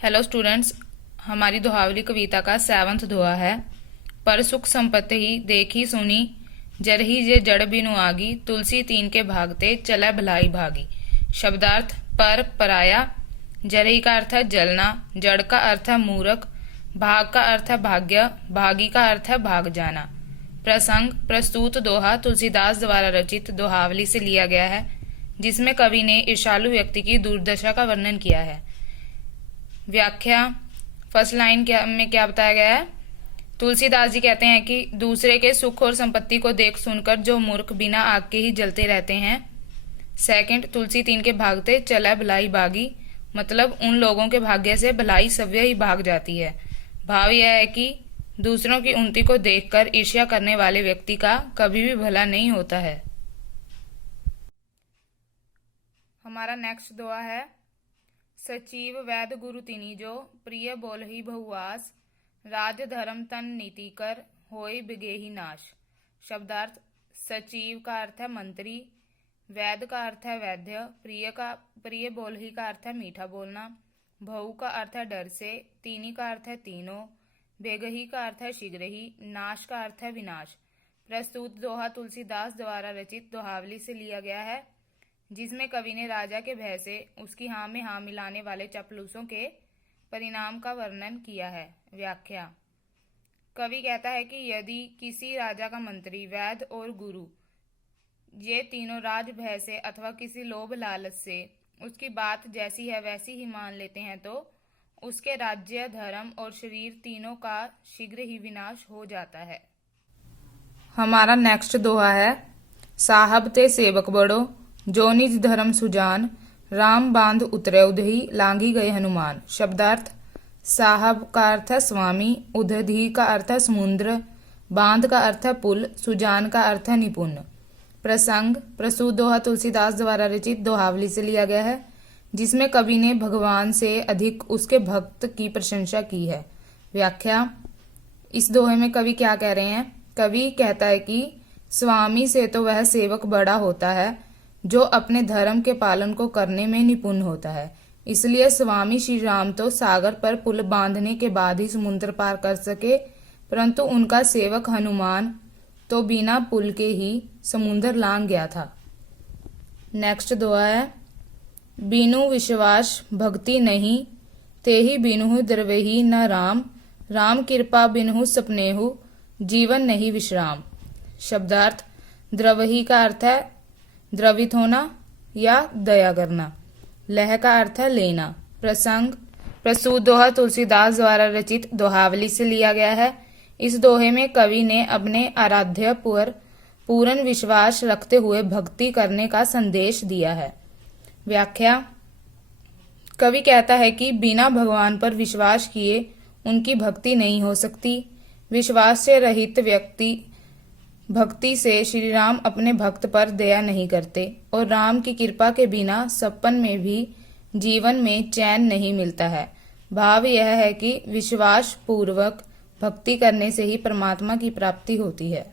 Hello students, हमारी दोहावली कविता का 7वां दोहा है। पर सुख संपत्ति ही देखी सुनी, जरही जे जड़ बिनु आगी, तुलसी तीन के भागते चलै भलाई भागी। शब्दार्थ: पर पराया, जरही का अर्थ है जलना, जड़ का अर्थ है मूर्ख, भाग का अर्थ है भाग्य, भागी का अर्थ है भाग जाना। प्रसंग: प्रस्तुत दोहा तुलसीदास द्वारा रचित दोहावली से लिया गया है, जिसमें कवि ने ईर्ष्यालु व्यक्ति की दुर्दशा का वर्णन किया है। व्याख्या: फर्स्ट लाइन में क्या बताया गया है? तुलसीदास जी कहते हैं कि दूसरे के सुख और संपत्ति को देख सुनकर जो मूर्ख बिना आग के ही जलते रहते हैं। सेकंड, तुलसी तीन के भागते चला भलाई भागी, मतलब उन लोगों के भाग्य से भलाई सव्य ही भाग जाती है। भाव यह है कि दूसरों की उन्नति को देखकर ईर्ष्या करने वाले व्यक्ति का कभी भी भला नहीं होता है। हमारा नेक्स्ट दोहा है। सचिव वैद गुरु तिनी जो, प्रिय बोलहि बहुआस, राज धर्म तन नीति कर, होय बिगेहि नाश। शब्दार्थ: सचिव का अर्थ है मंत्री, वैद का अर्थ है वैद्य, प्रिय बोलहि का अर्थ है मीठा बोलना, बहु का अर्थ है डर से, तीनी का अर्थ है तीनों, बेगही का अर्थ है शीघ्र ही, नाश का अर्थ है विनाश। प्रस्तुत दोहा तुलसीदास द्वारा रचित दोहावली से लिया गया है, जिसमें कवि ने राजा के भय से उसकी हाँ में हाँ मिलाने वाले चापलूसों के परिणाम का वर्णन किया है। व्याख्या: कवि कहता है कि यदि किसी राजा का मंत्री, वैद्य और गुरु ये तीनों राज भय से अथवा किसी लोभ लालच से उसकी बात जैसी है वैसी ही मान लेते हैं, तो उसके राज्य, धर्म और शरीर तीनों का शीघ्र ही विनाश हो जाता है। हमारा नेक्स्ट दोहा है। साहब ते सेवक बड़ो, जो निज धर्म सुजान, राम बांध उतरे उधही, लांघी गए हनुमान। शब्दार्थ: साहब का अर्थ है स्वामी, उधही का अर्थ है समुद्र, बांध का अर्थ है पुल, सुजान का अर्थ है निपुण। प्रसंग: प्रस्तुत दोहा तुलसीदास द्वारा रचित दोहावली से लिया गया है, जिसमें कवि ने भगवान से अधिक उसके भक्त की प्रशंसा की है। व्याख्या: इस दोहे में कवि क्या कह रहे हैं? कवि कहता है कि स्वामी से तो वह सेवक बड़ा होता है जो अपने धर्म के पालन को करने में निपुण होता है। इसलिए स्वामी श्री राम तो सागर पर पुल बांधने के बाद ही समुद्र पार कर सके, परंतु उनका सेवक हनुमान तो बिना पुल के ही समुद्र लांघ गया था। नेक्स्ट दोहा है। बिनु विश्वास भक्ति नहीं, तेहि बिनु द्रवहि न राम, राम कृपा बिनु सपनेहु, जीवन नहीं विश्राम। शब्दार्थ: द्रवहि का अर्थ है द्रवित होना या दया करना, लह का अर्थ है लेना। प्रसंग: प्रस्तुत दोहा तुलसीदास द्वारा रचित दोहावली से लिया गया है। इस दोहे में कवि ने अपने आराध्य पर पूर्ण विश्वास रखते हुए भक्ति करने का संदेश दिया है। व्याख्या: कवि कहता है कि बिना भगवान पर विश्वास किए उनकी भक्ति नहीं हो सकती। विश्वास से रहित व्यक्ति भक्ति से श्री राम अपने भक्त पर दया नहीं करते, और राम की कृपा के बिना सपन में भी जीवन में चैन नहीं मिलता है। भाव यह है कि विश्वास पूर्वक भक्ति करने से ही परमात्मा की प्राप्ति होती है।